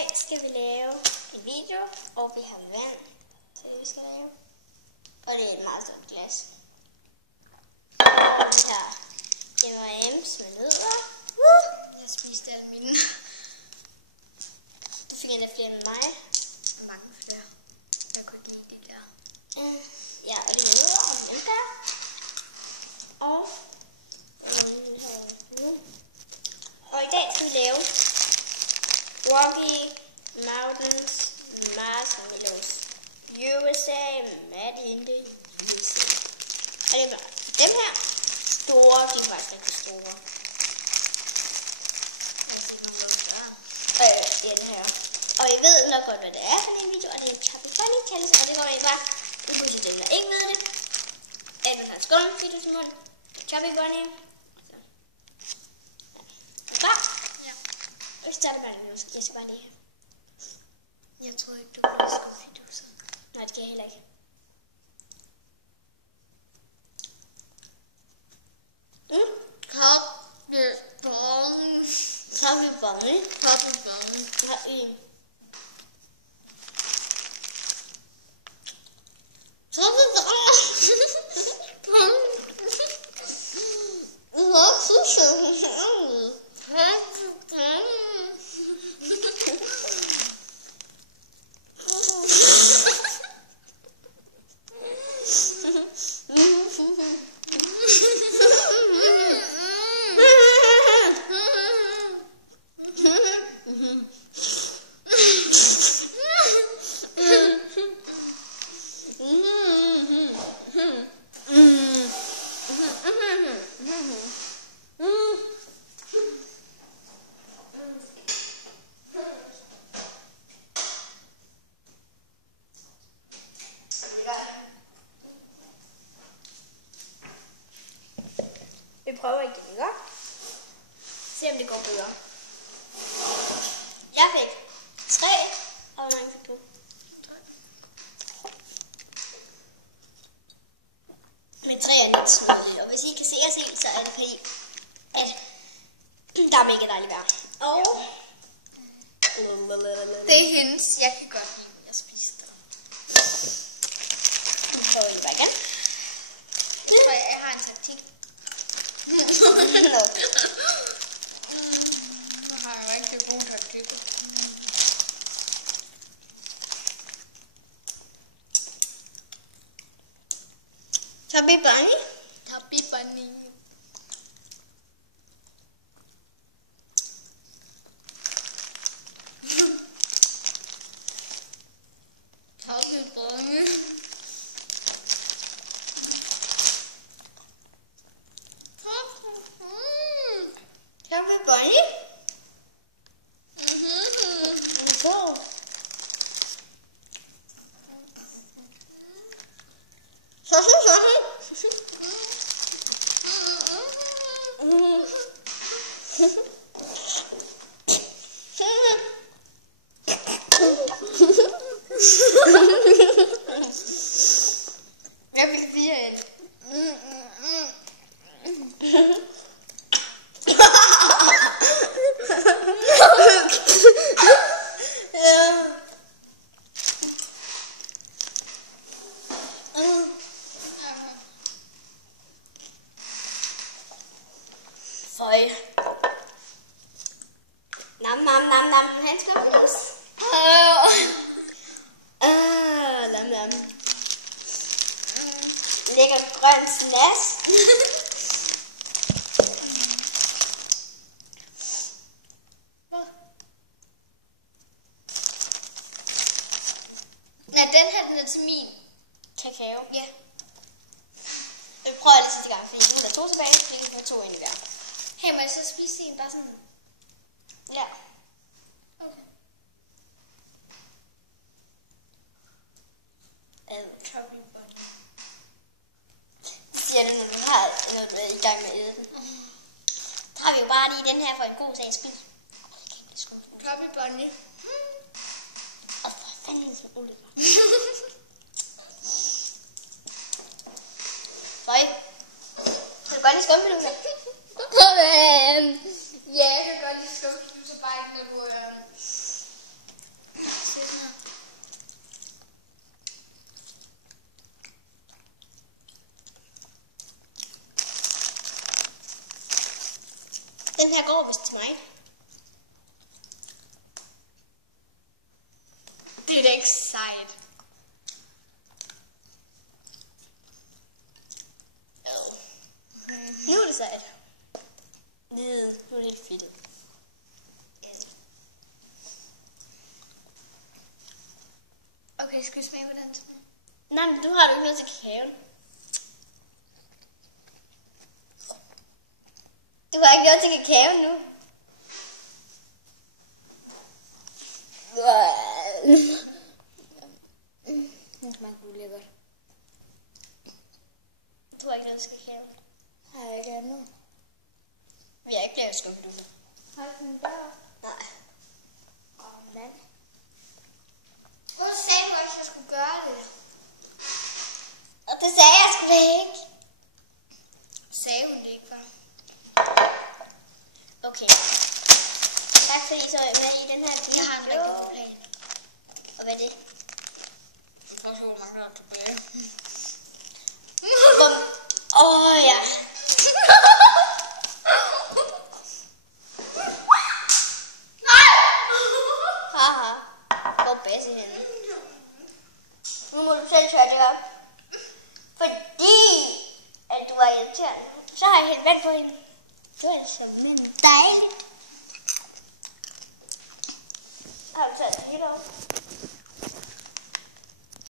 dag skal vi lave en video, og vi har vand, så vi skal lave. Og det er et meget stort glas. Og vi har M&M's med nødder. Jeg spiste alle mine. Du fik endda flere end mig. Mange flere. Jeg kunne ikke lide det der. Ja, og det er nødder og mælker. Og i dag skal vi lave Rocky Mountains Marshmallows USA Made in the USA. Og det er dem her store, de er faktisk rigtig store. Den her. Og I ved nok godt, hvad det er for en video, og det er en Chubby Bunny Challenge, og det går I bare, I kunne sige dem, der ikke ved det. At man har en skumfidus i munden, Chubby Bunny. Er du klar? Ja. Og vi starter bare med jeg skal bare lige. Jeg tror ikke, du kan skumfiduser. Nej, det kan jeg heller ikke. Chubby Bunny. Chubby Bunny. Har en. Chubby Bunny. Vi prøver igen, ikke? Se om det går bedre. Jeg fik 3, og hvor mange fik du? Men 3 er lidt småligt, og hvis I kan se os helt, så er det fordi, at der er mega dejligt vejr. Og det er hendes. Jeg kan godt lide, at jeg spiser det. nu prøver vi bare igen. For jeg har en taktik. No. Nu har jeg rigtig gode taktikker. Chubby Bunny. Chubby Bunny. Chubby Bunny. Chubby Bunny. Så. Jeg fik 4 ind. Føj. Nam, nam, nam, nam. Han skal plus. Nam, nam. Lækker grøn snas. Nej, den her den er til min. Kakao. Ja. Vi prøver lige sidste gang, fordi nu er der 2 tilbage, så vi kan få 2 ind i hver. Hey, må jeg så spise en bare sådan? Ja. Okay. Chubby Bunny. Det siger det, når du har noget med i gang med at æde den. Så har vi jo bare lige den her for en god sags skyld. Chubby Bunny. Og for fanden så ulykker. Føj. Kan du godt lide skumfiduser? Ja, jeg kan godt lide skumfiduser, bare ikke når du her går vist til mig. Det er da ikke sejt. Nu er det sejt. Nu er det helt fint. Okay, skal vi smage på den? Nej, men du har jo ikke noget til kakaoen. Du har ikke noget til kakaoen nu. Den smager ulækkert. Du har ikke noget til kakaoen. Har jeg ikke andet? Vi har ikke lavet skumpedukker. Har du den der? Nej. Mand. Hvorfor sagde du også, at jeg skulle gøre det? Og det sagde jeg sgu da ikke. Sagde hun det ikke bare? Okay. Tak fordi I så er med i den her video. Jeg har en rigtig god plan. Og hvad er det? Jeg tror også, hvor mange der er tilbage. Ja. Haha. Hvor er Basse henne? Nu må du selv tørre det op. Fordi at du var irriterende. Så har jeg hældt vand på hende. Det var altså dejligt. Har du taget det hele op?